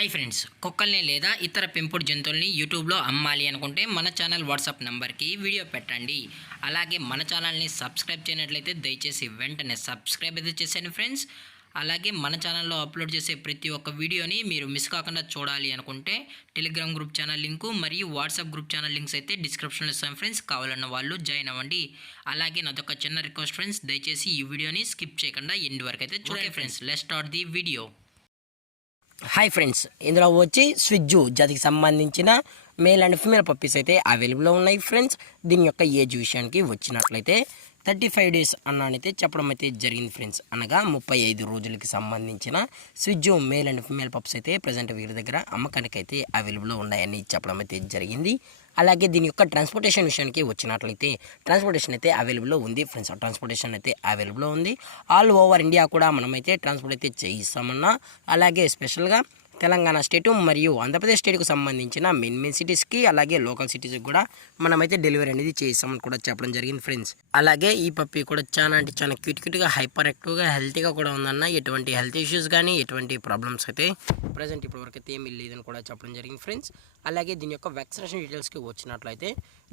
Hi friends, కుక్కల్ని లేదా ఇతర పెంపుడు జంతువుల్ని యూట్యూబ్లో అమ్మాలి అనుకుంటే మన ఛానల్ వాట్సాప్ నెంబర్కి వీడియో పెట్టండి. అలాగే మన ఛానల్ని సబ్స్క్రైబ్ చేయనట్లయితే దయచేసి వెంటనే సబ్స్క్రైబ్ అయితే చేసేయండి ఫ్రెండ్స్. అలాగే మన ఛానల్లో అప్లోడ్ చేసే ప్రతి ఒక్క వీడియోని మీరు మిస్ కాకుండా చూడాలి అనుకుంటే టెలిగ్రామ్ గ్రూప్ ఛానల్ లింకు మరియు వాట్సాప్ గ్రూప్ ఛానల్ లింక్స్ అయితే డిస్క్రిప్షన్లో ఇస్తాం ఫ్రెండ్స్. కావాలన్న వాళ్ళు జాయిన్ అవ్వండి. అలాగే నాదొక చిన్న రిక్వెస్ట్ ఫ్రెండ్స్, దయచేసి ఈ వీడియోని స్కిప్ చేయకుండా ఎండ్ వరకు అయితే చూడండి friends. Let's start the video. Hi friends, ఇందులో వచ్చి స్విజ్జు జాతికి సంబంధించిన మేల్ అండ్ ఫీమేల్ పప్పీస్ అయితే అవైలబుల్లో ఉన్నాయి ఫ్రెండ్స్. దీని యొక్క ఏజ్ విషయానికి వచ్చినట్లయితే 35 days అన్నానైతే చెప్పడం అయితే జరిగింది ఫ్రెండ్స్. అనగా 35 రోజులకి సంబంధించిన స్విజ్జు మేల్ అండ్ ఫీమేల్ పప్స్ అయితే ప్రజెంట్ వీరి దగ్గర అమ్మకానికి అయితే అవైలబుల్లో ఉన్నాయని చెప్పడం అయితే జరిగింది. అలాగే దీని యొక్క ట్రాన్స్పోర్టేషన్ విషయానికి వచ్చినట్లయితే ట్రాన్స్పోర్టేషన్ అయితే అవైలబుల్లో ఉంది ఫ్రెండ్స్. ట్రాన్స్పోర్టేషన్ అయితే అవైలబుల్లో ఉంది. ఆల్ ఓవర్ ఇండియా కూడా మనమైతే ట్రాన్స్పోర్ట్ అయితే చేయిస్తామన్నా. అలాగే స్పెషల్గా తెలంగాణ స్టేటు మరియు ఆంధ్రప్రదేశ్ స్టేట్కు సంబంధించిన మెయిన్ సిటీస్కి అలాగే లోకల్ సిటీస్కి కూడా మనమైతే డెలివరీ అనేది చేస్తామని కూడా చెప్పడం జరిగింది ఫ్రెండ్స్. అలాగే ఈ పప్పి కూడా చాలా అంటే చాలా క్యూట్గా హైపర్ యాక్టివ్గా హెల్తీగా కూడా ఉందన్న. ఎటువంటి హెల్త్ ఇష్యూస్ కానీ ఎటువంటి ప్రాబ్లమ్స్ అయితే ప్రజెంట్ ఇప్పటివరకు అయితే ఏమీ లేదని కూడా చెప్పడం జరిగింది ఫ్రెండ్స్. అలాగే దీని యొక్క వ్యాక్సినేషన్ డీటెయిల్స్కి వచ్చినట్లయితే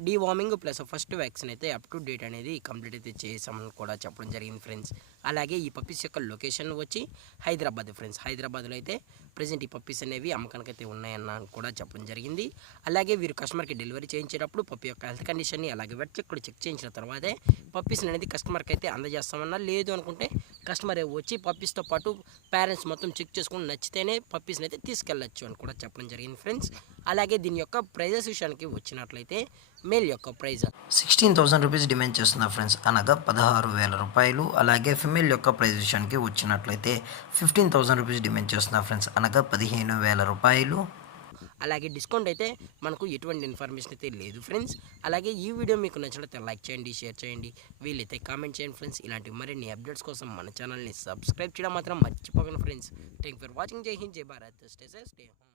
డీవార్మింగ్ ప్లస్ ఫస్ట్ వ్యాక్సిన్ అయితే అప్ టు డేట్ అనేది కంప్లీట్ అయితే చేసామని కూడా చెప్పడం జరిగింది ఫ్రెండ్స్. అలాగే ఈ పప్పీస్ యొక్క లొకేషన్ వచ్చి హైదరాబాద్ ఫ్రెండ్స్. హైదరాబాద్లో అయితే ప్రజెంట్ ఈ పప్పీస్ అనేవి అమ్మకానికి అయితే ఉన్నాయన్న కూడా చెప్పడం జరిగింది. అలాగే వీరు కస్టమర్కి డెలివరీ చేయించేటప్పుడు పప్పి యొక్క హెల్త్ కండిషన్ని అలాగే వెట్ చెక్ కూడా చెక్ చేయించిన తర్వాతే పప్పీస్ అనేది కస్టమర్కి అయితే అందజేస్తామన్నా. లేదు అనుకుంటే కస్టమర్ వచ్చి పప్పీస్తో పాటు పేరెంట్స్ మొత్తం చెక్ చేసుకుని నచ్చితేనే పప్పీస్ని అయితే తీసుకెళ్ళచ్చు అని కూడా చెప్పడం జరిగింది ఫ్రెండ్స్. అలాగే దీని యొక్క ప్రైజెస్ విషయానికి వచ్చినట్లయితే మేల్ యొక్క ప్రైజ్ 16,000 రూపీస్ డిమాండ్ చేస్తున్నారు ఫ్రెండ్స్, అనగా 16,000 రూపాయలు. అలాగే ఫిమేల్ యొక్క ప్రైజ్ విషయానికి వచ్చినట్లయితే 15,000 రూపీస్ డిమాండ్ చేస్తున్నారు ఫ్రెండ్స్, అనగా 15,000 రూపాయలు. అలాగే డిస్కౌంట్ అయితే మనకు ఎటువంటి ఇన్ఫర్మేషన్ అయితే లేదు ఫ్రెండ్స్. అలాగే ఈ వీడియో మీకు నచ్చినట్లయితే లైక్ చేయండి, షేర్ చేయండి, వీలైతే కామెంట్ చేయండి ఫ్రెండ్స్. ఇలాంటి మరిన్ని అప్డేట్స్ కోసం మన ఛానల్ని సబ్స్క్రైబ్ చేయడం మాత్రం మర్చిపోకండి ఫ్రెండ్స్. Thank for watching. జై హింద్, జై Bharat, stay safe, stay home.